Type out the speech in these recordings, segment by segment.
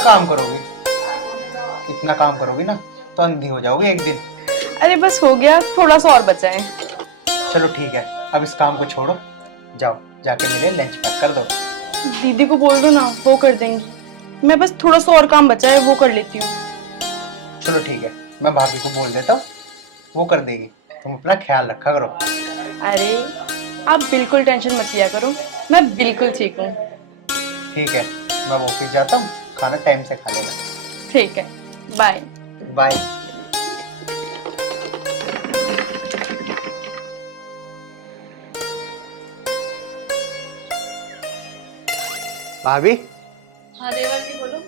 काम करोगी? इतना काम करोगी ना तो अंधी हो जाओगी एक दिन। अरे बस हो गया, थोड़ा सा और बचा है। चलो ठीक है, अब इस काम को छोड़ो, जाओ जाके मेरे लंच पैक कर दो। दीदी को बोल दो ना, वो कर देंगी। मैं बस थोड़ा सा और काम बचा है, वो कर लेती हूँ। चलो ठीक है, मैं भाभी को बोल देता हूँ, वो कर देगी। तुम अपना ख्याल रखा करो। अरे आप बिल्कुल टेंशन मत लिया करो, मैं बिल्कुल ठीक हूँ। ठीक है, मैं ऑफिस जाता हूँ, खाना टाइम से खा लेना। ठीक है, बाय। बाय। भाभी, हाँ देवर जी बोलो।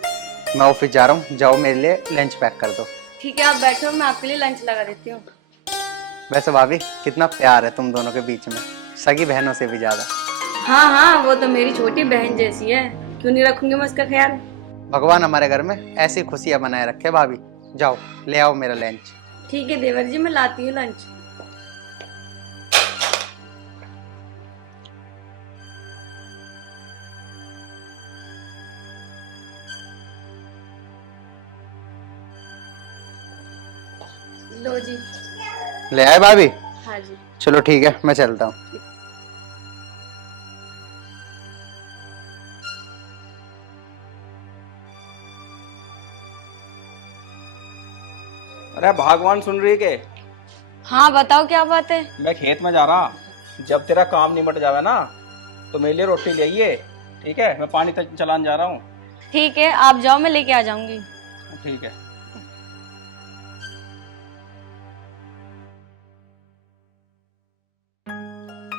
मैं ऑफिस जा रहा हूँ, जाओ मेरे लिए लंच पैक कर दो। ठीक है आप बैठो, मैं आपके लिए लंच लगा देती हूँ। वैसे भाभी, कितना प्यार है तुम दोनों के बीच में, सगी बहनों से भी ज्यादा। हाँ हाँ वो तो मेरी छोटी बहन जैसी है, क्यों नहीं रखूंगी मैं उसका ख्याल। भगवान हमारे घर में ऐसी खुशियां बनाए रखे। भाभी जाओ ले आओ मेरा लंच। ठीक है देवर जी, मैं लाती हूँ लंच। लो जी। ले आए भाभी? हाँ जी। चलो ठीक है, मैं चलता हूँ। अरे भगवान सुन रही के? हाँ बताओ क्या बात है। मैं खेत में जा रहा, जब तेरा काम निमट जावे ना तो मेरे लिए रोटी ले आइए। ठीक है, मैं पानी तक चलाने जा रहा हूँ। ठीक है आप जाओ, मैं लेके आ जाऊंगी। ठीक है।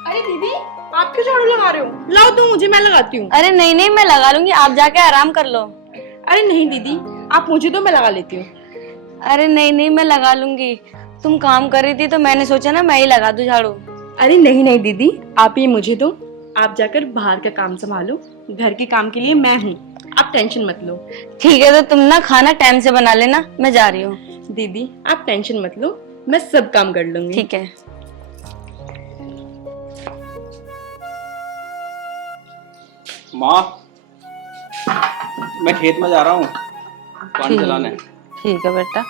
अरे दीदी, आप क्यों झाड़ू लगा रहे हो? लाओ तो मुझे, मैं लगाती हूँ। अरे नहीं नहीं मैं लगा लूंगी, आप जाके आराम कर लो। अरे नहीं दीदी, आप मुझे दो, मैं लगा लेती हूँ। अरे नहीं नहीं मैं लगा लूंगी, तुम काम कर रही थी तो मैंने सोचा ना मैं ही लगा दूं झाड़ू। अरे नहीं नहीं दीदी, आप ही मुझे दो, आप जाकर बाहर का काम संभालो, घर के काम के लिए मैं हूँ, आप टेंशन मत लो। ठीक है तो तुम ना खाना टाइम से बना लेना, मैं जा रही हूँ। दीदी आप टेंशन मत लो, मैं सब काम कर लूंगी। ठीक है। माँ, मैं खेत में जा रहा हूँ पानी चलाने। ठीक है बेटा।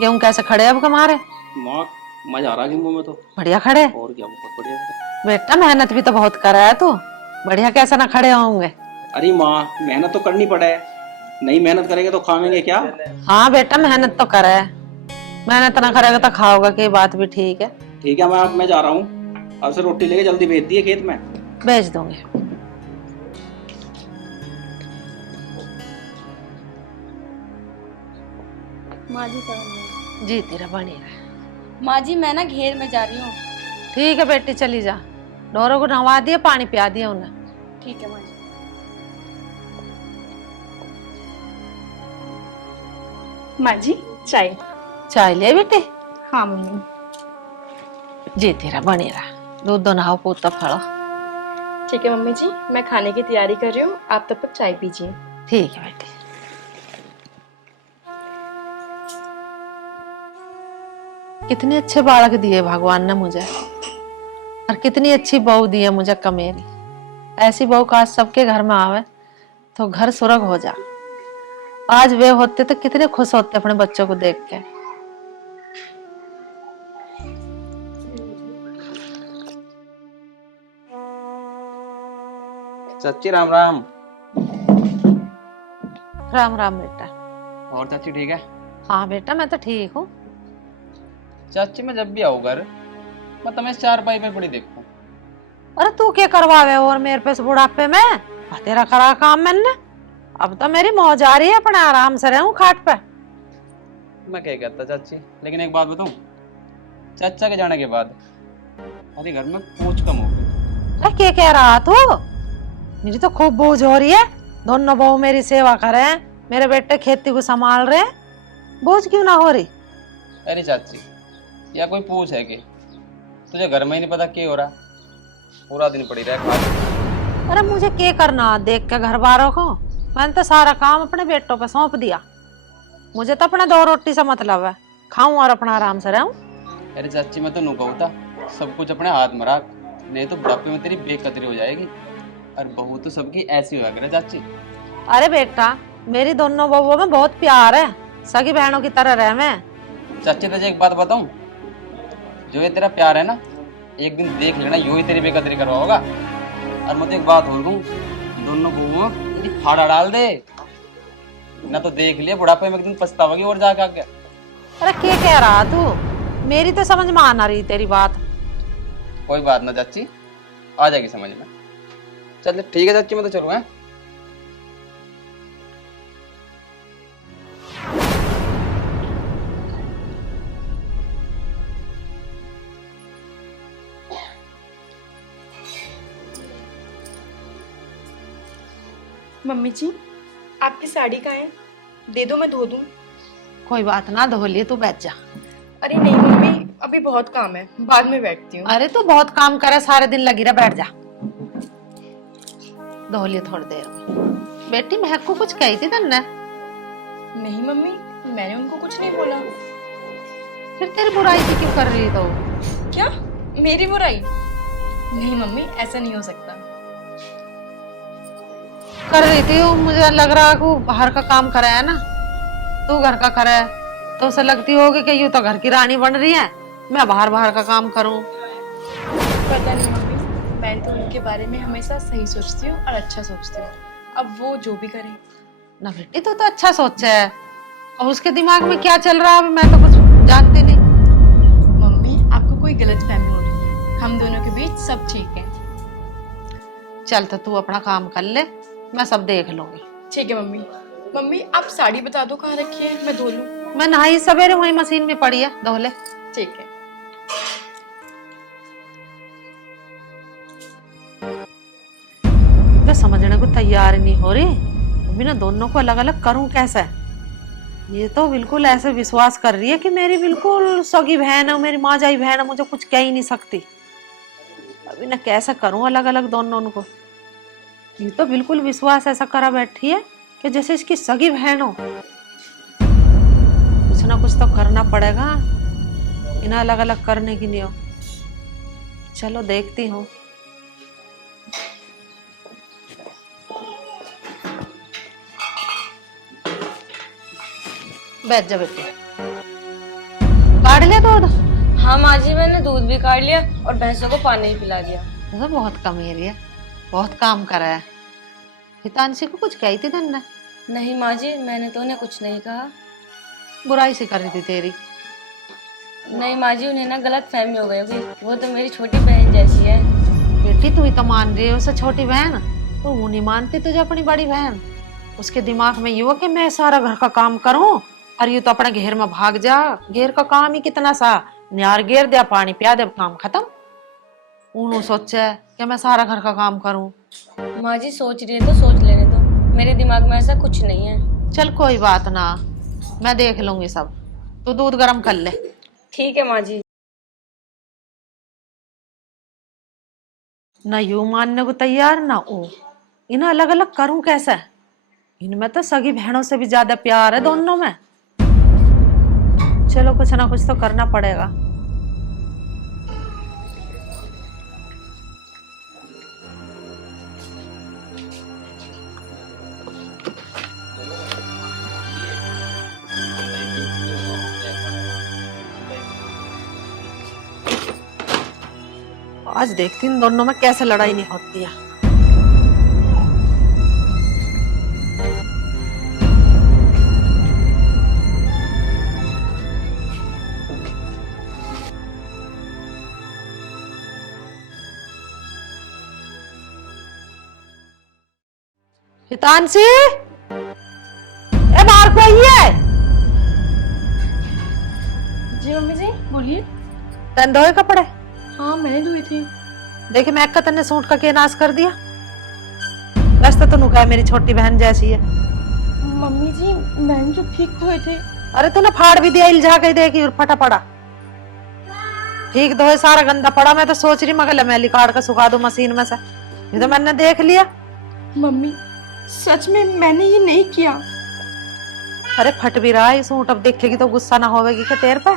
गेहूं कैसे खड़े अब हमारे? माँ मजा आ रहा गेहूं में तो। बढ़िया खड़े। और क्या, बहुत बढ़िया। बेटा मेहनत भी तो बहुत करा है तू, बढ़िया कैसे ना खड़े होंगे। अरे माँ मेहनत तो करनी पड़े, नहीं मेहनत करेंगे तो खाएंगे क्या? हाँ बेटा मेहनत तो करे है, मेहनत ना करेगा तो खाओगा की बात भी ठीक है। ठीक है मैं जा रहा हूँ, अब से रोटी लेके जल्दी भेज दिए खेत में। भेज दूंगी। माँ जी करो। जी तेरा बनी रहे। माँ जी मैं ना घेर में जा रही हूँ। ठीक है बेटी चली जा, ढोरों को नहवा दिया, पानी पिया दिया उन्हें। ठीक है माँ जी। माँ जी चाय। चाय ले बेटे। हाँ मम्मी। जी तेरा बनी रहा, दूध दो नहाओ पूत फड़ो। ठीक है मम्मी जी, मैं खाने की तैयारी कर रही हूँ, आप तब तक चाय पीजिए। ठीक है बेटी। कितने अच्छे बालक दिए भगवान ने मुझे, और कितनी अच्छी बहू दी है मुझे कमेरी। ऐसी बहू काश सबके घर में आवे तो घर स्वर्ग हो जा। आज वे होते तो कितने खुश होते अपने बच्चों को देख के। चाची राम राम। राम राम बेटा। और चाची ठीक है? हाँ बेटा मैं तो ठीक हूँ। चाची मैं जब भी आऊँ घर मैं तुम्हें चारपाई पे पड़ी देखूं। अरे तू क्या करवावे और मेरे पे बुढ़ापे में? तेरा करा काम मैंने, अब तो मेरी मौज आ रही है, अपने आराम से रहूं खाट पे। मैं क्या कहता चाची, लेकिन एक बात बताऊं, चाचा के जाने के बाद हमारे घर में पूछ कम हो गई। अरे क्या कह रहा तू? मेरी तो खूब बोझ हो रही है, दोनों बहू मेरी सेवा करे, मेरे बेटे खेती को संभाल रहे, बोझ क्यों ना हो रही? अरे चाची या कोई पूछ है कि तुझे घर में ही नहीं पता क्या हो रहा, पूरा दिन पड़ी रहे खा। अरे मुझे क्या करना देख के घर बारों को, मैंने तो सारा काम अपने बेटों पे सौंप दिया। मुझे तो अपने दो रोटी से मतलब है, खाऊं और अपना आराम से रहूं। अरे चाची मैं तो नु कहूँ था सब कुछ अपने हाथ में रख, नहीं तो बुढ़ापे में तेरी बेकदरी हो जाएगी। और बहू तो सबकी ऐसी हुआ करे चाची। अरे बेटा मेरी दोनों बहुओं में बहुत प्यार है, सगी बहनों की तरह रह मैं। चाची तुझे एक बात बताऊं, जो ये तेरा प्यार है ना, एक दिन देख लेना यो ही तेरी बेकदरी करवाओगा। और मैं तो एक बात और कहूं, दोनों बहुओं तेरी फाड़ा डाल दे ना, तो देख लिया बुढ़ापे में एक दिन पछताओगी और जाके आगे। अरे क्या कह रहा तू, मेरी तो समझ में आना रही तेरी बात। कोई बात ना चाची, आ जाएगी समझ में। चल ठीक है चाची, मैं तो चलूँ। हैं मम्मी जी, आपकी साड़ी कहाँ है? दे दो, मैं धो दूँ। कोई बात ना, धो लिए, तू बैठ जा। अरे नहीं मम्मी, अभी बहुत काम है, बाद में बैठती हूँ। अरे तू बहुत काम करे, सारे दिन लगी रह, बैठ जा। धो लिए थोड़ी देर में। बेटी महक को कुछ कही थी तन्ने? नहीं मम्मी, मैंने उनको कुछ नहीं बोला। फिर तेरी बुराई की क्यों कर रही तो? क्या? मेरी बुराई? नहीं मम्मी, ऐसा नहीं हो सकता। कर रही थी वो, मुझे लग रहा कि बाहर का काम करे है ना, तू घर का करे, तो उसे लगती होगी कि यूं तो घर की रानी बन रही है, मैं बाहर बाहर का काम करूं। पता नहीं मम्मी, मैं तो उनके बारे में हमेशा सही सोचती हूँ और अच्छा सोचती हूँ। अब वो जो भी करें। ना बेटी, तू तो अच्छा सोचा है, और उसके दिमाग में क्या चल रहा है मैं तो कुछ जानती नहीं। मम्मी, आपको कोई गलतफहमी हो रही है, हम दोनों के बीच सब ठीक है। चल तो तू अपना काम कर ले, मैं सब देख लूंगी। ठीक है मम्मी। मम्मी, आप साड़ी बता दो कहाँ रखी है, मैं धो लूँ। मैं नहाई सवेरे वही मशीन में पड़ी है, धो ले। ठीक है। मैं समझने को तैयार नहीं हो रही, अभी ना दोनों को अलग अलग करूं कैसे। ये तो बिल्कुल ऐसे विश्वास कर रही है कि मेरी बिल्कुल सगी बहन है, मेरी माँ जाई बहन है, मुझे कुछ कह ही नहीं सकती। अभी ना कैसे करूं अलग अलग दोनों को। ये तो बिल्कुल विश्वास ऐसा करा बैठी है कि जैसे इसकी सगी बहन हो। कुछ ना कुछ तो करना पड़ेगा इन्हें अलग अलग करने के लिए। चलो देखती हूँ। बैठ जा बेटी। काट लिया दूध? हाँ माँ जी, मैंने दूध भी काट लिया और भैंसों को पानी भी पिला दिया। तो बहुत कमेरी है, बहुत काम करा है। हितांशी को कुछ कही थी तन्ने? नहीं माँ जी, मैंने तो उन्हें कुछ नहीं कहा। बुराई सी कर रही थी तेरी? नहीं माँ जी, उन्हें ना गलत फहमी हो गई होगी, वो तो मेरी छोटी बहन जैसी है। बेटी तू ही तो मान रही है उसे छोटी बहन, तो वो नहीं मानती तुझे अपनी बड़ी बहन। उसके दिमाग में ये हो कि मैं सारा घर का काम करूं और ये तो अपने घेर में भाग जा। घेर का काम ही कितना सा, न्यार घेर दिया, पानी पिया दे, काम खत्म। उन्होंने सोचा कि मैं सारा घर का काम करूं। माँ जी सोच रही है तो सोच लेने दो, मेरे दिमाग में ऐसा कुछ नहीं है। चल कोई बात ना, मैं देख लूंगी सब। तू दूध गर्म कर ले। ठीक है माँ जी। ना यू मानने को तैयार ना ओ, इन्हें अलग अलग करूं कैसे। इनमें तो सगी बहनों से भी ज्यादा प्यार है दोनों में। चलो कुछ ना कुछ तो करना पड़ेगा। आज देखती हूँ दोनों में कैसे लड़ाई नहीं होती है। हितांशी, ए बाहर कोई है? जी मम्मी जी, बोलिए। तन धोए कपड़े? हाँ, मैंने धोए थे। देखिए मैं का तन्ने सूट का के नाश कर दिया। वैसे तो नुका है मेरी छोटी बहन जैसी है। मम्मी जी, मैंने तो ठीक धोए थे। अरे तूने फाड़ भी दिया, इल्झा के देखी और फटा पड़ा। ठीक धोए, सारा गंदा पड़ा। मैं तो सोच रही मगर मैली काट कर सुखा दो मशीन में से, ये तो मैंने देख लिया। मम्मी सच में मैंने ये नहीं किया। अरे फट भी रहा है सूट, अब देखेगी तो गुस्सा ना होवेगी क्या तेरे पे?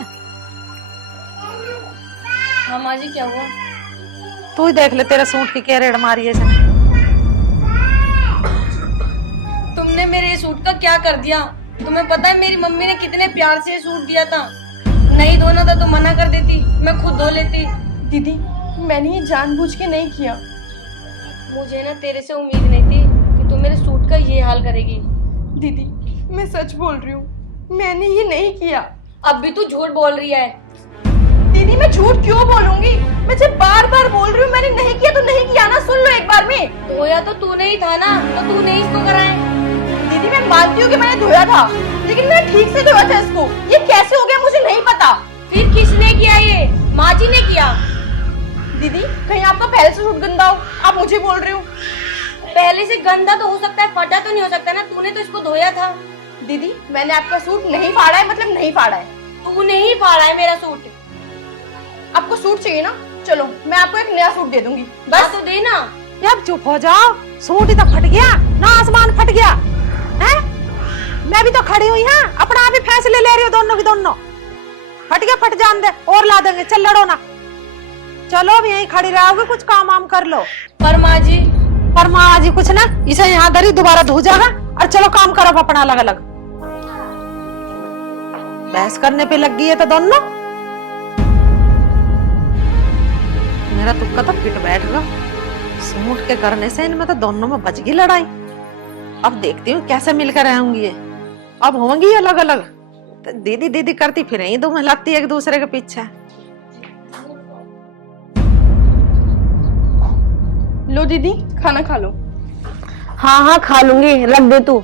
हाँ माँ जी, क्या हुआ? तू ही देख ले तेरे सूट की क्या रेड़ मारी है। तुमने मेरे सूट सूट का क्या कर दिया? तुम्हें पता है मेरी मम्मी ने कितने प्यार से सूट दिया था। नहीं धोना था तो मना कर देती, मैं खुद धो लेती। दीदी मैंने ये जानबूझ के नहीं किया। मुझे ना तेरे से उम्मीद नहीं थी कि तू मेरे सूट का ये हाल करेगी। दीदी मैं सच बोल रही हूँ, मैंने ये नहीं किया। अब भी तू झूठ बोल रही है। दीदी मैं झूठ क्यों बोलूंगी? मैं जब बार बार बोल रही हूँ मैंने नहीं किया तो नहीं किया ना, सुन लो एक बार में। धोया तो तूने ही था ना, तो तूने ही इसको कराए। दीदी मैं मानती हूँ कि मैंने धोया था, लेकिन मैंने ठीक से धोया था इसको। ये कैसे हो गया मुझे नहीं पता। फिर किसने किया? ये माँ जी ने किया। दीदी कहीं आपका पहले से सूट गंदा हो, आप मुझे बोल रहे हो। पहले से गंदा तो हो सकता है, फटा तो नहीं हो सकता ना। तूने तो इसको धोया था। दीदी मैंने आपका सूट नहीं फाड़ा है, मतलब नहीं फाड़ा है। तूने ही फाड़ा है मेरा सूट। आपको सूट चाहिए ना, चलो मैं आपको एक नया सूट दे दूंगी। बस तो दे ना। अब चुप हो जाओ, सूट ही तो फट गया ना, आसमान फट गया है। मैं भी तो खड़ी हुई हाँ, अपना आप ही फैसले ले रही हो दोनों की दोनों। फट गया फट जान दे, और ला देंगे, चल लड़ो ना। चलो अब यहीं खड़ी रहोगे, कुछ काम वाम कर लो। पर माँ जी, पर माँ जी कुछ ना, इसे यहाँ दरी दोबारा धो जाएगा और चलो काम करो अपना अलग अलग। बहस करने पे लग गई है तो दोनों। मेरा तुक्का तो फिट बैठ गया, सूट के करने से इनमें तो दोनों में बच गई लड़ाई। अब देखती हूँ कैसे मिलकर रहूंगी ये। अब होंगी अलग अलग तो दीदी दीदी करती फिर दो में लगती एक दूसरे के पीछे। लो दीदी खाना खा लो। हाँ हाँ खा लूंगी, रख दे तू।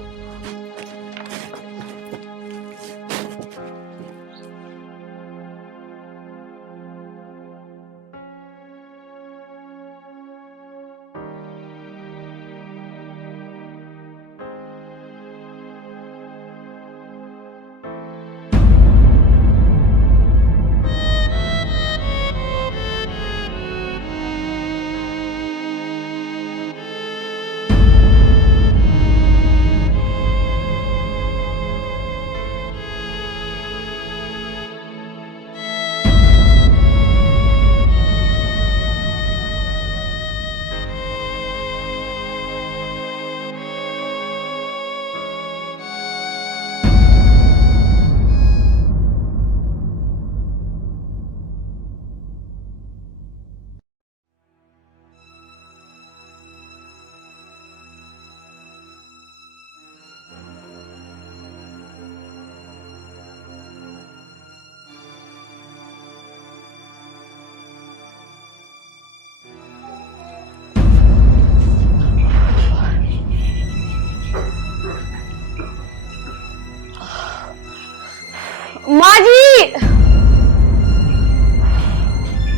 माँ जी,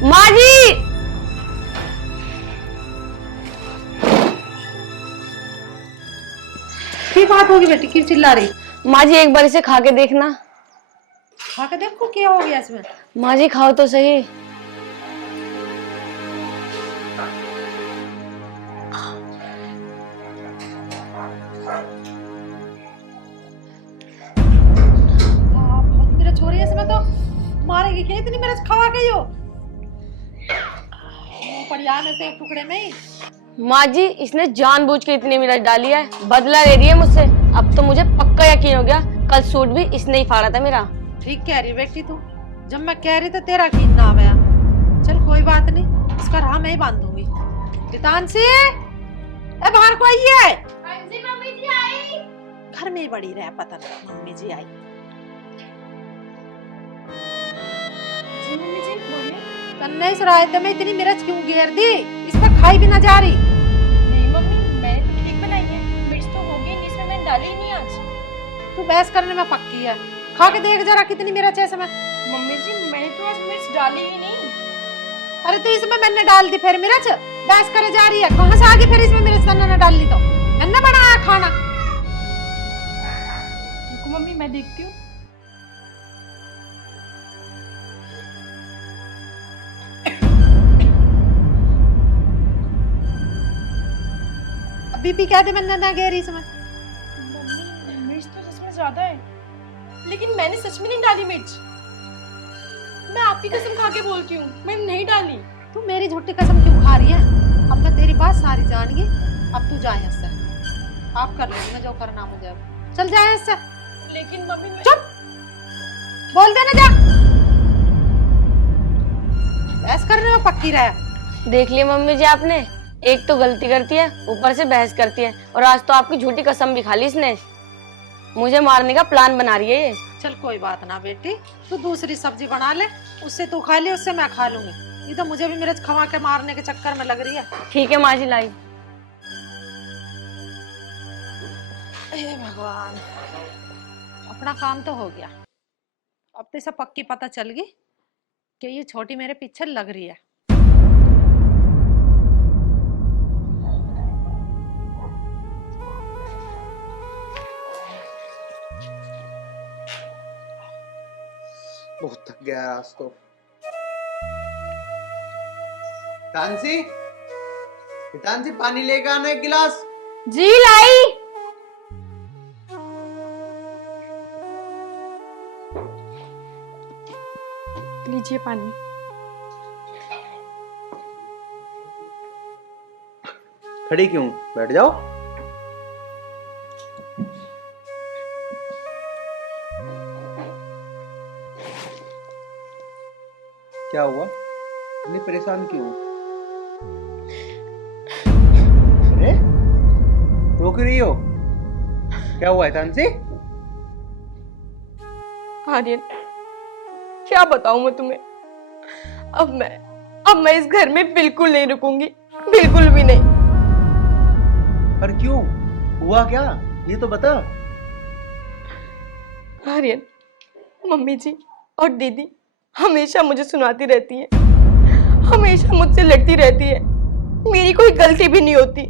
माँ जी, की बात होगी बेटी, क्यों चिल्ला रही? माँ जी एक बार इसे खा के देखना। खा के देखो क्या हो गया इसमें। माँ जी खाओ तो सही। मेरा छोरी इसमें तो मारेगी क्या, इतनी मेरे खवा के हो पड़िया में तो एक टुकड़े में ही। माँ जी इसने जानबूझ के इतनी मिर्च डाली है, बदला ले रही है मुझसे। अब तो मुझे पक्का यकीन हो गया, कल सूट भी इसने ही फाड़ा था मेरा। ठीक कह रही बेटी तू, जब मैं कह रही तो तेरा यकीन ना आया। चल कोई बात नहीं, इसका राह मैं ही बांधूंगी। जितांशी ए बाहर को आई है। मम्मी जी आई। घर में ही बड़ी रहे, पता नहीं मम्मी जी आई। कन्ने इस रायते में इतनी मिर्च क्यों घेर दी, इस पर खाई भी ना जा रही। नहीं मम्मी मैंने तो ठीक बनाई है, मिर्च तो होगी नहीं, इसमें मैंने डाली ही नहीं आज। तू बहस करने में पक्की है, खा के देख जरा कितनी मिर्च है इसमें। मम्मी जी मैंने तो आज मिर्च डाली ही नहीं। अरे तो इसमें मैंने डाल दी फिर मिर्च, बहस करे जा रही है। कहाँ से आगे फिर इसमें मिर्च ने डाल ली तो मैंने बनाया खाना। मम्मी मैं देखती हूँ। बीपी क्या दे मैंने ना गहरी इसमें। मम्मी मिर्च तो सच में ज्यादा है, लेकिन मैंने सच में नहीं डाली मिर्च। मैं आपकी कसम खा के बोलती हूँ, मैंने नहीं डाली। तू मेरी झूठी कसम क्यों खा रही है? अब मैं तेरी बात सारी जान गई, अब तू जा यहाँ से। आप कर लेना जो करना मुझे। चल जाए इससे। लेकिन मम्मी मैं चुप, बोल देना जा। बहस करने में पक्की रहे। देख लिया मम्मी जी आपने, एक तो गलती करती है ऊपर से बहस करती है, और आज तो आपकी झूठी कसम भी खा ली इसने। मुझे मारने का प्लान बना रही है ये। चल कोई बात ना बेटी, तू दूसरी सब्जी बना ले, उससे तू खा ले, उससे मैं खा लूंगी। ये तो मुझे भी मिर्च खवा के मारने के चक्कर में लग रही है। ठीक है माँ जी, लाई। हे भगवान, अपना काम तो हो गया। अब तो इसे पक्की पता चल गई कि ये छोटी मेरे पीछे लग रही है। बहुत थक गया है आज तो। तानसी, तानसी पानी लेकर आना एक गिलास। जी लाई। लीजिए पानी। खड़ी क्यों, बैठ जाओ। क्या हुआ, इतनी परेशान क्यों? अरे रो क्यों रही हो? क्या हुआ है तानसी? आर्यन, क्या बताऊं मैं तुम्हें। अब मैं इस घर में बिल्कुल नहीं रुकूंगी, बिल्कुल भी नहीं। पर क्यों, हुआ क्या, ये तो बता। आर्यन, मम्मी जी और दीदी हमेशा मुझे सुनाती रहती है, हमेशा मुझसे लड़ती रहती है, मेरी कोई गलती भी नहीं होती।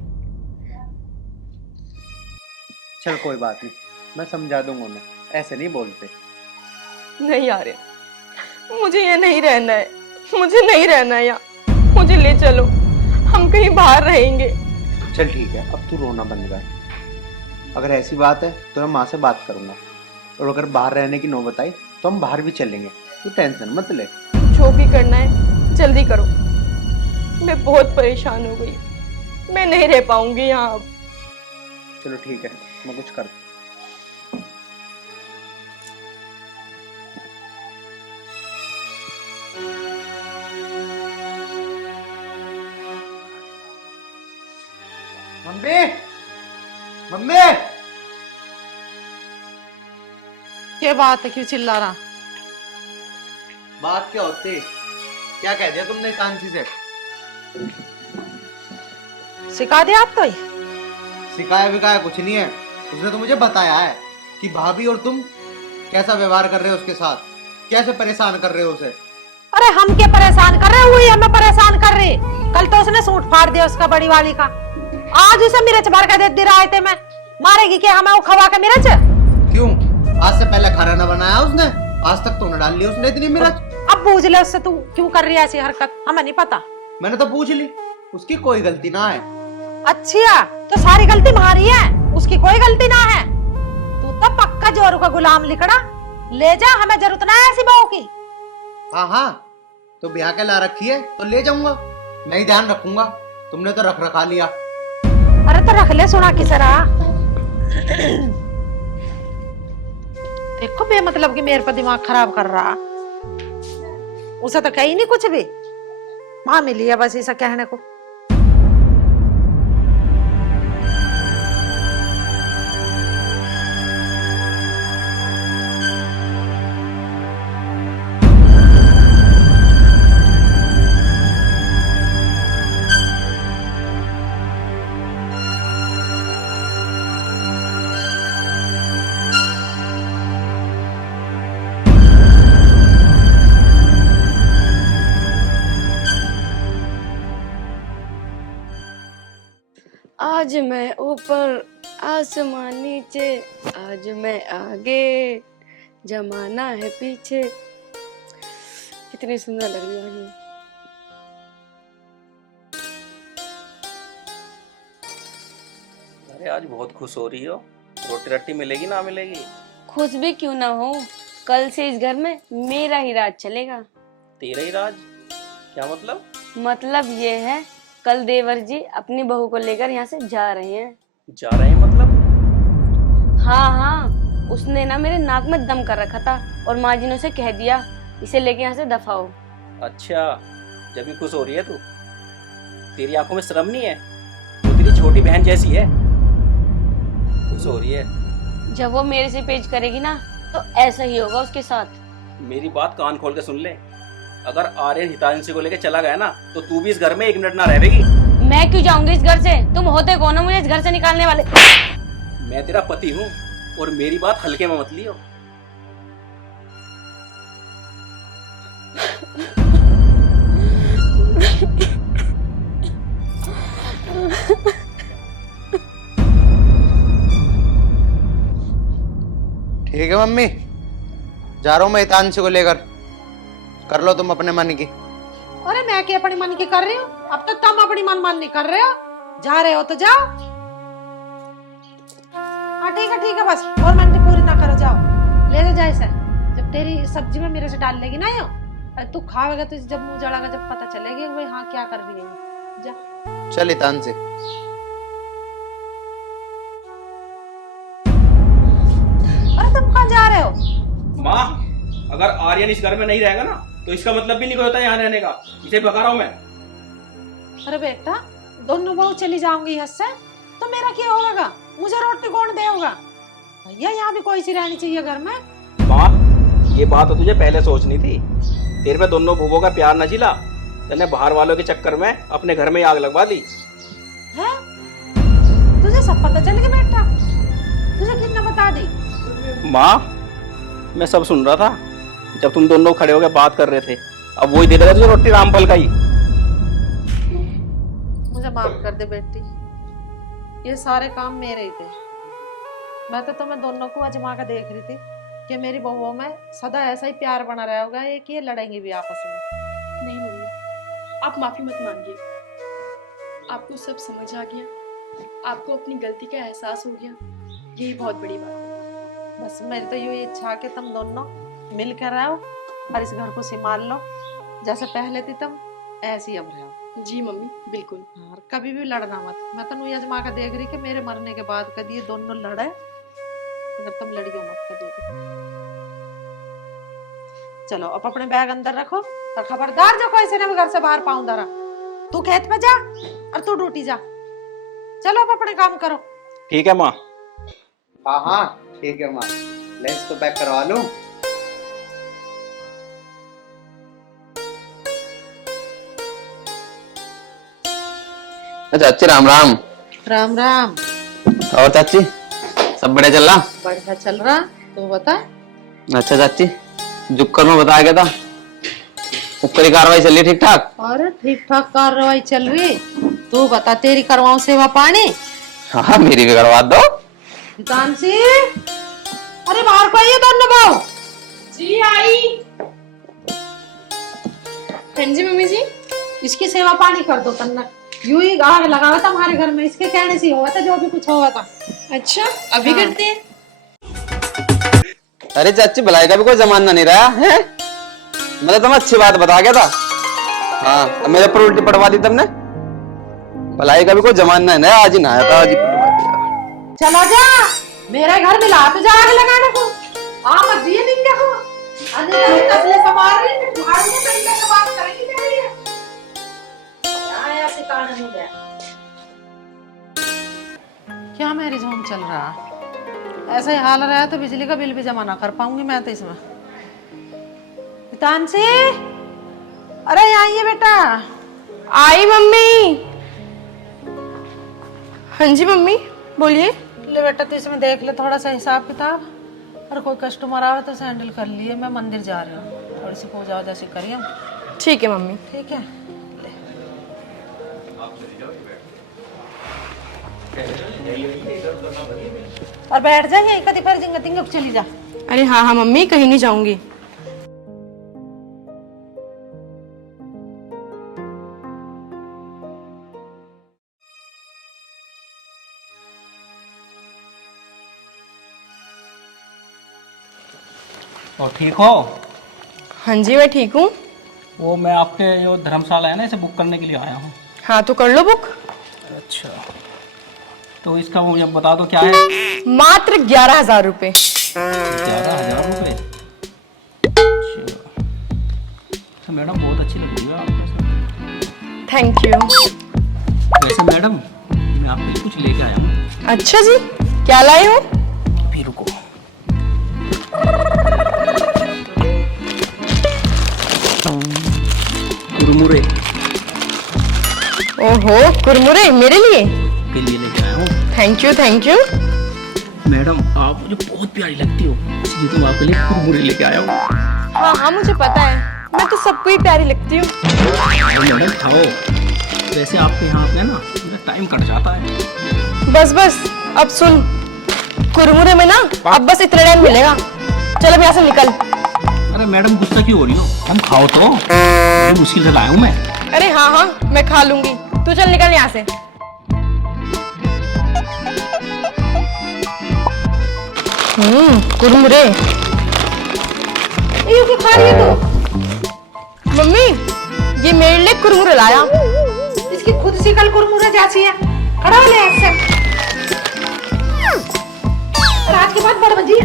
चल कोई बात नहीं, मैं समझा दूंगा उन्हें, ऐसे नहीं बोलते। नहीं आर्यन, मुझे यहाँ नहीं रहना है, मुझे नहीं रहना है यहाँ, मुझे ले चलो, हम कहीं बाहर रहेंगे। चल ठीक है, अब तू रोना बंद कर। अगर ऐसी बात है तो मैं माँ से बात करूंगा, और अगर बाहर रहने की नौबत आई तो हम बाहर भी चलेंगे, तू टेंशन मत ले। जो भी करना है जल्दी करो, मैं बहुत परेशान हो गई, मैं नहीं रह पाऊंगी यहाँ अब। चलो ठीक है, मैं कुछ कर। मम्मी, मम्मी, क्या बात है, क्यों चिल्ला रहा? बात क्या होती, क्या कह दिया तुमने तानसी से? सिखा दिया आप तो ही? सिखाया विखाया कुछ नहीं है, उसने तो मुझे बताया है कि भाभी और तुम कैसा व्यवहार कर रहे हो उसके साथ, कैसे परेशान कर रहे हो उसे। अरे हम क्या परेशान कर रहे, वही हमें परेशान कर रहे। कल तो उसने सूट फाड़ दिया उसका, बड़ी वाली का। आज उसे मिर्च भर के दे रहा थे, मैं मारेगी क्या हमें वो खवा के मिर्च? क्यों, आज से पहले खाना ना बनाया उसने, आज तक तो न डाल ली उसने इतनी मिर्च। अब पूछ ले उससे, तू क्यों कर रही है ऐसी हरकत, हमें नहीं पता। मैंने तो पूछ ली, उसकी कोई गलती ना है। अच्छा, तो सारी गलती हमारी है, उसकी कोई गलती ना है। तू तो पक्का जोरू का गुलाम लिखड़ा, ले जा, हमें जरूरत ना है ऐसी बहू की। हाँ हाँ, तो ब्याह के ला रखी है तो ले जाऊंगा, मैं ही ध्यान रखूंगा, तुमने तो रख रखा लिया। अरे तो रख ले, सुना किस रहा। देखो बेमतलब की मेरे पर दिमाग खराब कर रहा, उसे तो कही नहीं कुछ भी, माँ मिली है बस ऐसा कहने को। आज मैं ऊपर आसमान नीचे, आज मैं आगे जमाना है पीछे। कितनी सुंदर लग रही है। अरे आज बहुत खुश हो रही हो, रोटी रट्टी मिलेगी ना मिलेगी? खुश भी क्यों ना हो, कल से इस घर में मेरा ही राज चलेगा। तेरा ही राज? क्या मतलब? मतलब ये है, कल देवर जी अपनी बहू को लेकर यहाँ से जा रहे हैं। जा रहे हैं मतलब? हाँ हाँ, उसने ना मेरे नाक में दम कर रखा था और माँ जी ने उसे कह दिया इसे लेके यहाँ से दफा हो। अच्छा, जब भी खुश हो रही है तू? तेरी आंखों में शर्म नहीं है? वो तेरी छोटी बहन जैसी है, खुश हो रही है। जब वो मेरे से पेश करेगी ना तो ऐसा ही होगा उसके साथ। मेरी बात कान खोल के सुन ले, अगर आर्यन हितांशी को लेके चला गया ना तो तू भी इस घर में 1 मिनट ना रहेगी। मैं क्यों जाऊंगी इस घर से? तुम होते कौन हो मुझे इस घर से निकालने वाले? मैं तेरा पति हूँ और मेरी बात हल्के में मत लियो। ठीक है मम्मी, जा रहा हूँ मैं हितांशी को लेकर, कर लो तुम अपने मन की। अरे मैं क्या अपनी मन की कर रही हूँ? अब तो तुम अपनी मन मानी कर रहे हो। जा रहे हो तो जाओ। हाँ ठीक है, बस और मन पूरी ना करो, जाओ ले जा इसे। जब तेरी सब्जी में मेरे से डाल लेगी ना यो, तू खाएगा तो जब मुंह जलागा जब पता चलेगी भाई हाँ क्या कर रही है। जा चल हितांशी। अरे तुम कहाँ जा रहे हो? माँ, अगर आर्यन इस घर में नहीं रहेगा ना तो इसका मतलब भी नहीं कोई होता यहाँ रहने का। इसे भगा रहा हूँ मैं। अरे बेटा, दोनों बहू चली जाऊंगी यहाँ से तो मेरा क्या होगा? मुझे रोटी कौन देगा? भैया यहाँ भी कोई सी रहनी चाहिए घर में। माँ, ये बात तो तुझे पहले सोचनी थी। तेरे पे दोनों भूखों का प्यार न जिला, तूने बाहर वालों के चक्कर में अपने घर में आग लगवा दी है? तुझे सब पता चल गया बेटा? तुझे किसने बता दी? माँ, मैं सब सुन रहा था जब तुम दोनों खड़े होकर बात कर रहे थे। अब वही दे देगा तुझे रोटी रामफल का ही। मुझे माफ कर दे बेटी, ये सारे काम मेरे ही थे। मैं तो तुम्हें दोनों को आजमा कर देख रही थी कि मेरी बहुओं में सदा ऐसा ही प्यार बना रहा होगा, एक ये लड़ेंगे भी आपस में। नहीं मम्मी, आप माफी मत मांगिए। आपको सब समझ आ गया, आपको अपनी गलती का एहसास हो गया, यही बहुत बड़ी बात है। बस मेरी तो यही इच्छा है कि तुम दोनों मिल कर रहो और इस घर को संभाल लो। जैसे पहले थी तुम ऐसी अब रहो। जी मम्मी, बिल्कुल। और कभी भी लड़ना मत। मैं तो नुई आजमा कर देख रही कि मेरे मरने के बाद कभी ये दोनों लड़े, अगर तुम लड़ियो मत कभी। चलो अब अपने बैग अंदर रखो और खबरदार जो कोई से ना घर से बाहर पाऊं दरा। तू खेत पे जा और तू ड्यूटी जा। चलो अब अपने काम करो। ठीक है माँ। हाँ ठीक है माँ, लंच तो पैक करवा लो। चाची राम राम। राम राम। और चाची सब बढ़िया चल रहा? बढ़िया चल रहा, तू बता। अच्छा चाची, जुक्कर में बताया गया था, उपकरी कार्रवाई चल रही ठीक ठाक? अरे ठीक ठाक कार्रवाई चल रही। तू बता, तेरी करवाऊं सेवा पानी? हाँ मेरी भी करवा दो। हितांशी, अरे बाहर को आइए दोनों बहू। जी आई। हाँ जी मम्मी जी। इसकी सेवा पानी कर दो तन्ना। यूं ही आग लगा था हमारे घर में, इसके कहने से हुआ था जो भी कुछ हुआ था। अच्छा, अभी हाँ। करते हैं। अरे चाची, भलाई का भी कोई जमाना नहीं रहा है। मैं तो तुम्हें अच्छी बात बता गया था। हाँ, अब मेरे पर उल्टी पड़वा दी तुमने। भलाई का भी कोई जमाना है, आज ही नहाया था, आज ही पड़वा दिया। चला जा मेरे घर में, ला तो जा आग लगाने को। मत दिए नहीं देखो अरे तसले संभाल रही है, झाड़ के तरीके से बात करेंगी तेरी है। क्या ऐसे कारण हो गया? क्या मेरी झोंक चल रहा? ऐसा ही हाल रहा तो बिजली का बिल भी जमा ना कर पाऊंगी मैं तो इसमें। हितांशी, अरे यहाँ आइए बेटा। आई मम्मी। हाँ जी मम्मी, बोलिए। ले बेटा, तो इसमें देख ले थोड़ा सा हिसाब किताब, और कोई कस्टमर आवे तो हैंडल कर लिए। मैं मंदिर जा रही हूँ, थोड़ी सी पूजा वूजा से करिए। ठीक है मम्मी। ठीक है, ले। और बैठ जा यहीं कभी फिर जिंग तिंग चली जा। अरे हाँ हाँ मम्मी, कहीं नहीं जाऊंगी। और ठीक हो? हाँ जी मैं ठीक हूँ। वो मैं आपके जो धर्मशाला है ना, इसे बुक करने के लिए आया हूँ। हाँ तो कर लो बुक। अच्छा, तो इसका मुझे बता दो क्या है। मात्र 11,000 रुपए। 11,000 रुपये। अच्छा मैडम, बहुत अच्छी लग रही है आप वैसे। Thank you. वैसे मैडम, मैं आपके लिए कुछ लेके आया हूँ। अच्छा जी, क्या लाए हो? फिर रुको। कुरमुरे ओहो, कुरमुरे मेरे लिए? के लिए लेके आया हूँ। Thank you thank you. Madam, आप मुझे बहुत प्यारी लगती हो, इसलिए तो मैं आपके लिए कुरमुरे लेके आया हूँ। हाँ हाँ, मुझे पता है, मैं तो सबको ही प्यारी लगती हूँ। मैडम खाओ। वैसे आपके यहाँ पे ना मेरा टाइम कट जाता है। बस बस, अब सुन, कुरमुरे में ना अब बस इतना टाइम मिलेगा। चल अब यहाँ से निकल। अरे मैडम, गुस्सा क्यों हो रही हो? हम खाओ तो, बड़ी मुश्किल से लाया हूँ मैं। अरे हाँ हाँ, मैं खा लूंगी, तू चल निकल यहाँ से। कुरमुरे ये क्यों खा रही है तू? मम्मी, ये मेरे लिए कुरमुरे लाया। इसकी खुद सी कल कुरमुरा जाची है, खड़ा हो ले ऐसे। रात के बाद बड़बजी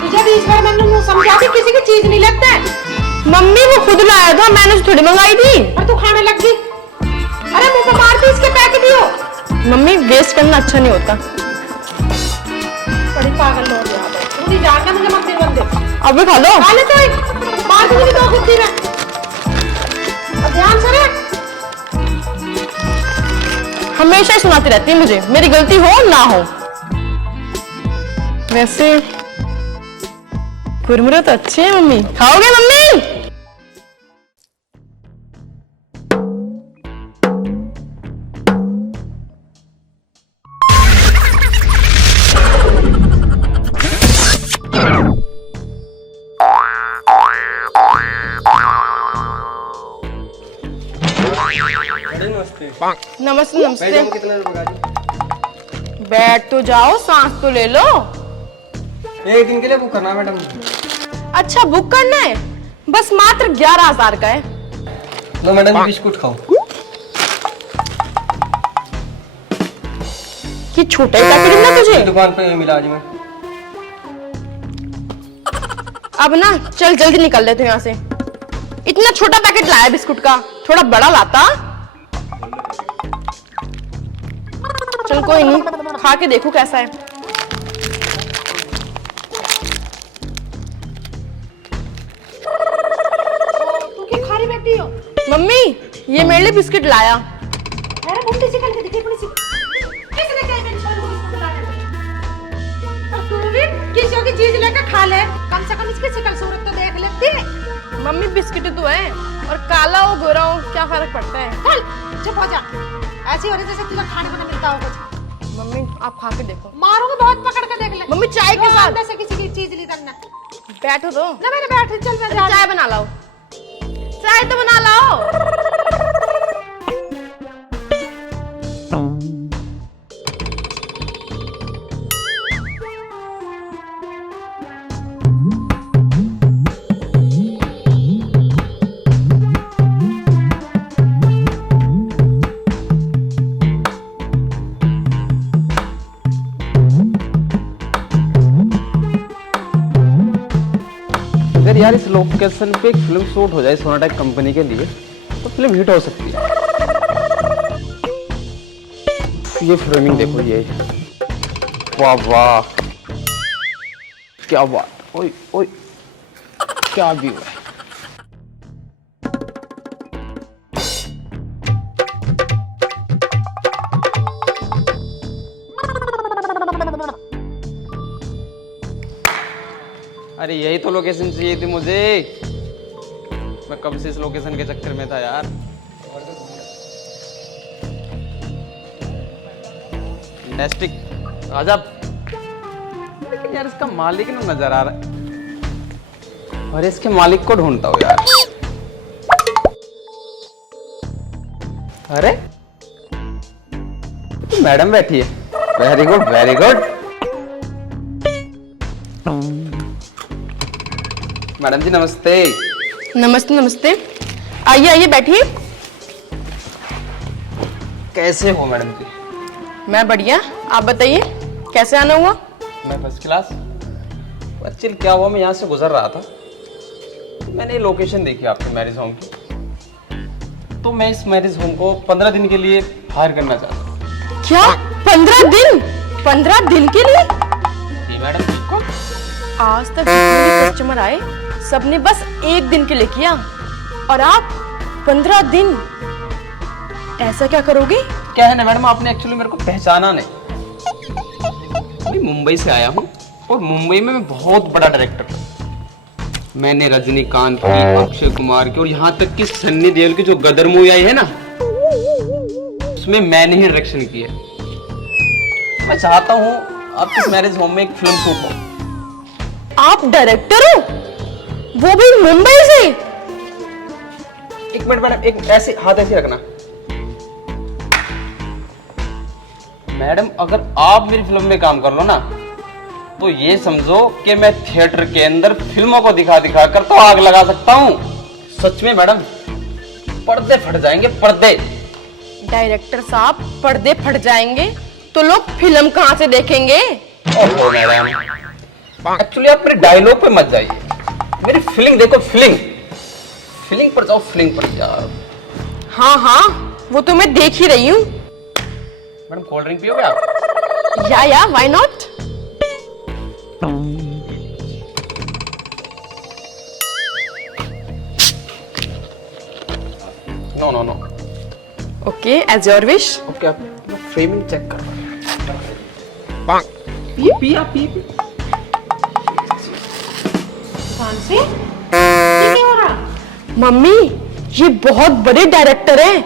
तुझे भी इस बार मैंने समझा दी, किसी की चीज नहीं लगता है। मम्मी वो खुद लाया था, मैंने उसको थोड़ी मंगाई थी। और तू खाने लग गई। अरे मुंह पे मारती इसके पैकेट दियो। मम्मी, वेस्ट करना अच्छा नहीं होता। बड़ी पागल लोग यहाँ पे। तू नहीं जानता मुझे मंदिर बंदे। अब भी खा लो। खा ले तो ही। मार दूंगी तो गुत्ती में। अब ध्यान से रे। हमेशा ही सुनाती रहती है मुझे, मेरी गलती हो ना हो। वैसे कुरमुरे तो अच्छे हैं मम्मी, खाओगे मम्मी? नमस्ते नमस्ते। कितने रुपए का? बैठ तो जाओ, सांस तो ले लो। एक दिन के लिए बुक करना है मैडम। अच्छा, बुक करना है? बस मात्र 11,000 का है। लो मैडम, बिस्कुट खाओ। कि छोटा ही पैकेट ना तुझे? दुकान पे मिला आज मैं। अब ना चल जल्दी निकल लेते हैं यहाँ से। इतना छोटा पैकेट लाया बिस्कुट का, थोड़ा बड़ा लाता। चल कोई नहीं, खा के देखो कैसा है। तू क्या खा रही बैठी हो? मम्मी, ये मेरे लिए बिस्किट लाया। अरे मुंडी से करके देखी थोड़ी सी। किसने कहा मेरी छोरी को बिस्कुट लाने को? और तू भी किसी की चीज लेकर खा ले, कम से कम इसकी शक्ल सूरत तो देख लेती है। मम्मी, बिस्किट तो है, और काला हो गोरा हो क्या फर्क पड़ता है? चल चुप हो जा। ऐसी हो रही जैसे तुझे खाने को ना मिलता हो कुछ। मम्मी, आप खा के देखो। मारूंगा बहुत, पकड़ के देख ले। मम्मी, चाय के साथ। अंदर से किसी की चीज ली करना। बैठो तो। ना मैंने बैठ, चल मैं जा। चाय बना लाओ, चाय तो बना लाओ। अगर यार इस लोकेशन पे एक फिल्म शूट हो जाए सोनाटेक कंपनी के लिए तो फिल्म हिट हो सकती है। ये फ्रेमिंग देखो, ये वाह वाह, क्या बात। ओए ओए, क्या व्यू है। अरे यही तो लोकेशन चाहिए थी मुझे। मैं कब से इस लोकेशन के चक्कर में था यार। फैंटास्टिक, गजब। लेकिन यार इसका मालिक ना नजर आ रहा है, और इसके मालिक को ढूंढता हूँ यार। अरे तो मैडम बैठी है। Very good very good. Madam ji नमस्ते। नमस्ते नमस्ते, आइए आइए बैठिए। कैसे हो मैडम जी? मैं बढ़िया, आप बताइए कैसे आना हुआ? मैं फर्स्ट क्लास। एक्चुअली क्या हुआ, मैं यहाँ से गुजर रहा था, मैंने लोकेशन देखी आपके मैरिज होम की, तो मैं इस मैरिज होम को 15 दिन के लिए हायर करना चाहता हूँ। क्या 15 दिन? 15 दिन के लिए? जी मैडम, बिल्कुल। आज तक जितने भी कस्टमर आए सबने बस 1 दिन के लिए किया और आप 15 दिन? ऐसा क्या करोगे? क्या है ना मैडम, आपने एक्चुअली मेरे को पहचाना नहीं। मैं मुंबई से आया हूँ और मुंबई में मैं बहुत बड़ा डायरेक्टर हूँ। मैंने रजनीकांत की, अक्षय कुमार की और यहाँ तक कि सन्नी देओल की जो गदर मूवी आई है ना, उसमें मैंने ही डायरेक्शन की है। मैं चाहता हूँ आपके इस मैरिज होम में एक फिल्म शूट हो। आप डायरेक्टर हो, वो भी मुंबई से? एक मिनट मैडम, एक ऐसे हाथ ऐसे रखना। मैडम अगर आप मेरी फिल्म में काम कर लो ना, तो ये समझो कि मैं थिएटर के अंदर फिल्मों को दिखा दिखा कर तो आग लगा सकता हूँ। सच में मैडम, पर्दे फट जाएंगे, पर्दे। डायरेक्टर साहब, पर्दे फट जाएंगे तो लोग फिल्म कहाँ से देखेंगे? ओहो मैडम, एक्चुअली आप मेरे डायलॉग पे मत जाइए, मेरी फीलिंग देखो, फीलिंग। फीलिंग पर जाओ, फीलिंग पर जाओ। हाँ हाँ, वो तो मैं देख ही रही हूँ। मैडम कोल्ड ड्रिंक पियोगे आप? या why not? No no no. Okay, as your wish. Okay, आप फ्रेमिंग चेक कर। पी आप पी। से ये क्या हो रहा? मम्मी, ये बहुत बड़े डायरेक्टर हैं,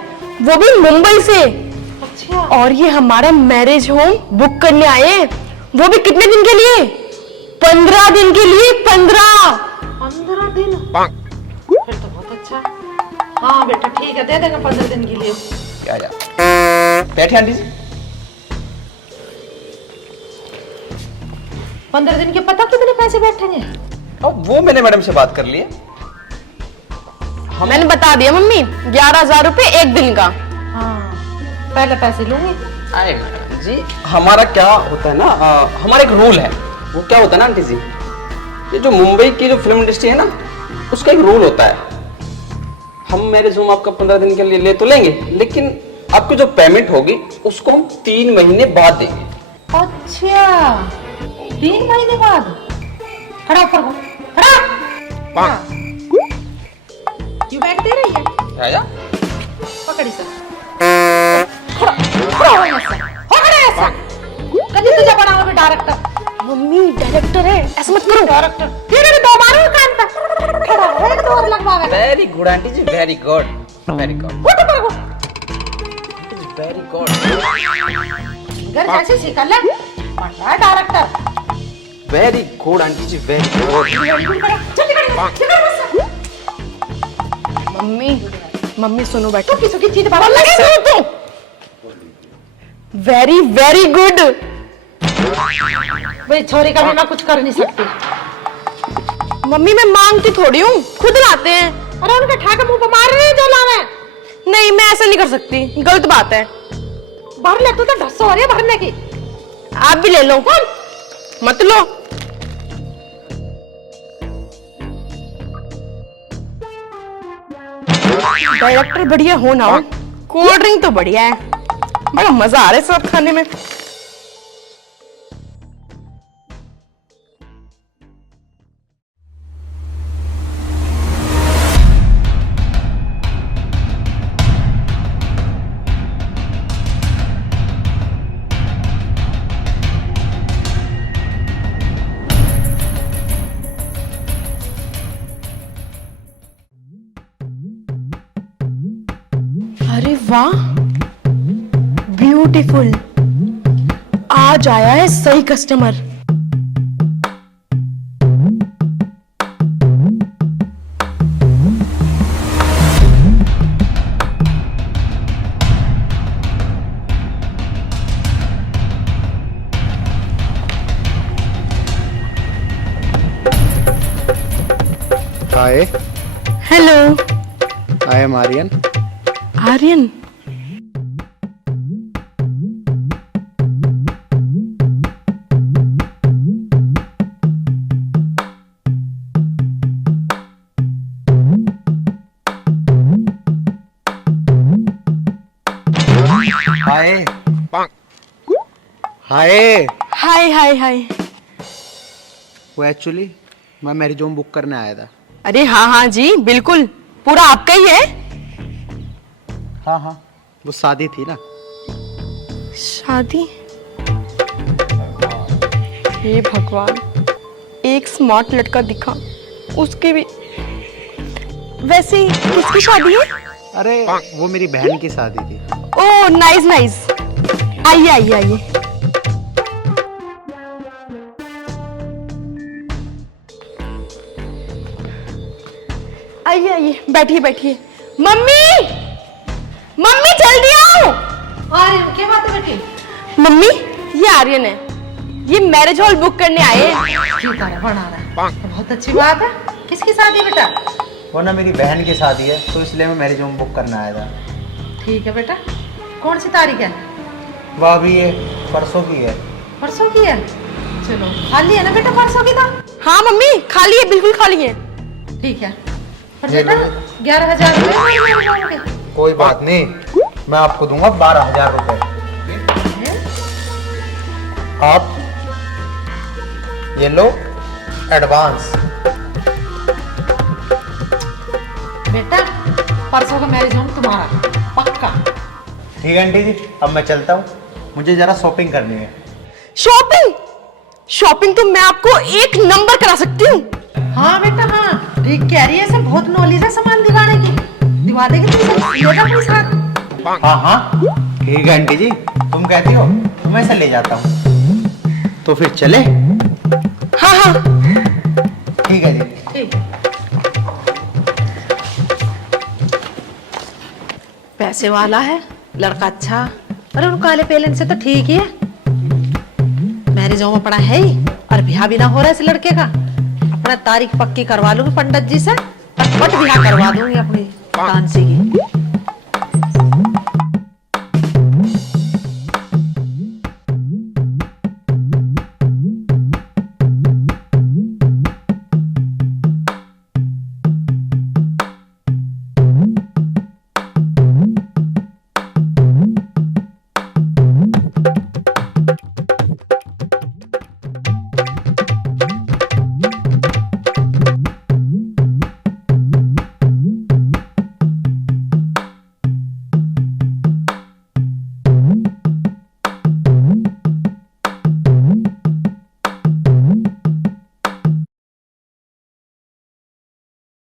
वो भी मुंबई से। अच्छा, और ये हमारा मैरिज होम बुक करने आए हैं, वो भी कितने दिन के लिए? 15 दिन के लिए। 15 दिन? फिर तो बहुत अच्छा। हाँ बेटा ठीक है, दे देगा 15 दिन के लिए। क्या जा बैठे आंटी जी। 15 दिन के पता कितने पैसे बैठेंगे? अब वो मैंने मैडम से बात कर ली है। मैंने बता दिया मम्मी, 11,000 रुपए 1 दिन का। हाँ, पहले पैसे लूंगी। आए मैडम जी, हमारा क्या होता है ना, हमारा एक रूल है। वो क्या होता है ना आंटी जी, ये जो मुंबई की जो फिल्म इंडस्ट्री है ना, उसका एक रूल होता है। हम मैरिज होम आपका 15 दिन के लिए ले तो लेंगे, लेकिन आपकी जो पेमेंट होगी उसको हम 3 महीने बाद देंगे। अच्छा, 3 महीने बाद? खड़ा ऊपर हो, खड़ा। यू बैठ दे रही है? आया पकड़ी सर। खड़ा हो ऐसा, हो खड़ा ऐसा। कभी तुझे बनाओगे डायरेक्टर? मम्मी डायरेक्टर है, ऐसा मत करो। डायरेक्टर तेरे भी 2 बार हुए कान पे। खड़ा हो, एक 2 और लगवावे। वेरी गुड आंटी जी, वेरी गुड, वेरी गुड, उठ पर हो। वेरी गुड, घर जैसे सीखा ले, बड़ा डायरेक्टर। वेरी गुड आंटी जी, वेरी गुड। मम्मी सुनो, बैठो। किसी चीज बात वेरी वेरी गुड। भाई छोरी का भी मैं कुछ कर नहीं सकती। मम्मी मैं मांगती थोड़ी हूँ, खुद लाते हैं। अरे उनके ठाके मुंह पे मार रहे हैं जो लावे। नहीं, मैं ऐसा नहीं कर सकती, गलत बात है। भर ले, तू तो ढस्सो हो रही है भरने की। आप भी ले लो। कौन? मत लो। डायरेक्टर बढ़िया हो ना हो, कोल्ड ड्रिंक तो बढ़िया है, बड़ा मजा आ रहा है सब खाने में। अरे वाह, ब्यूटीफुल। आज आया है सही customer. Hi, hello. I am Aryan. Aryan, hi hi. Hi hi hi. वो एक्चुअली मैं मैरिज होम बुक करने आया था। अरे हाँ हाँ जी बिल्कुल, पूरा आपका ही है। हाँ हाँ, वो शादी थी ना। शादी? हे भगवान, एक स्मार्ट लड़का दिखा, उसकी भी। वैसे किसकी शादी है? अरे वो मेरी बहन की शादी थी। ओह नाइस नाइस, आइए आइए आइए। आइए आइए, बैठिए बैठिए। मम्मी, मम्मी जल्दी आओ। आ रही हूँ, क्या बात है बेटी? मम्मी, ये आर्यन है, ये मैरिज हॉल बुक करने आए हैं। ठीक है, बना रहा है, तो बहुत अच्छी बात है। किसकी शादी बेटा? वो ना मेरी बहन की शादी है, तो इसलिए मैं मैरिज होम बुक करने आया था। ठीक है बेटा, कौन सी तारीख है? वो अभी ये परसों की है। परसों की है? चलो, खाली है ना बेटा परसों की तो? हाँ मम्मी, खाली है, बिल्कुल खाली है। ठीक है, पर बेटा 11,000 रुपये। कोई बात नहीं, मैं आपको दूंगा 12,000 रुपए। आप ये लो एडवांस। बेटा परसों का मैरिज होम तुम्हारा पक्का। ठीक है आंटी जी, अब मैं चलता हूँ, मुझे जरा शॉपिंग करनी है। शॉपिंग? शॉपिंग तो मैं आपको एक नंबर करा सकती हूँ। हाँ बेटा हाँ, ठीक कह रही है, सब बहुत नॉलेज है सामान दिवाने की। दिवा देगी तुम सब, लेगा अपने साथ। हाँ हाँ ठीक है आंटी जी, तुम कहती हो तो मैं इसे ले जाता हूँ। तो फिर चले? हाँ हाँ ठीक है जी। ठीक। पैसे वाला है लड़का, अच्छा। अरे उन काले पेलन से तो ठीक ही है, मैरिज होम में पड़ा है ही, और ब्याह भी ना हो रहा है इस लड़के का। अपना तारीख पक्की करवा लूंगी पंडित जी से, फट ब्याह करवा दूंगी अपनी कांसी की।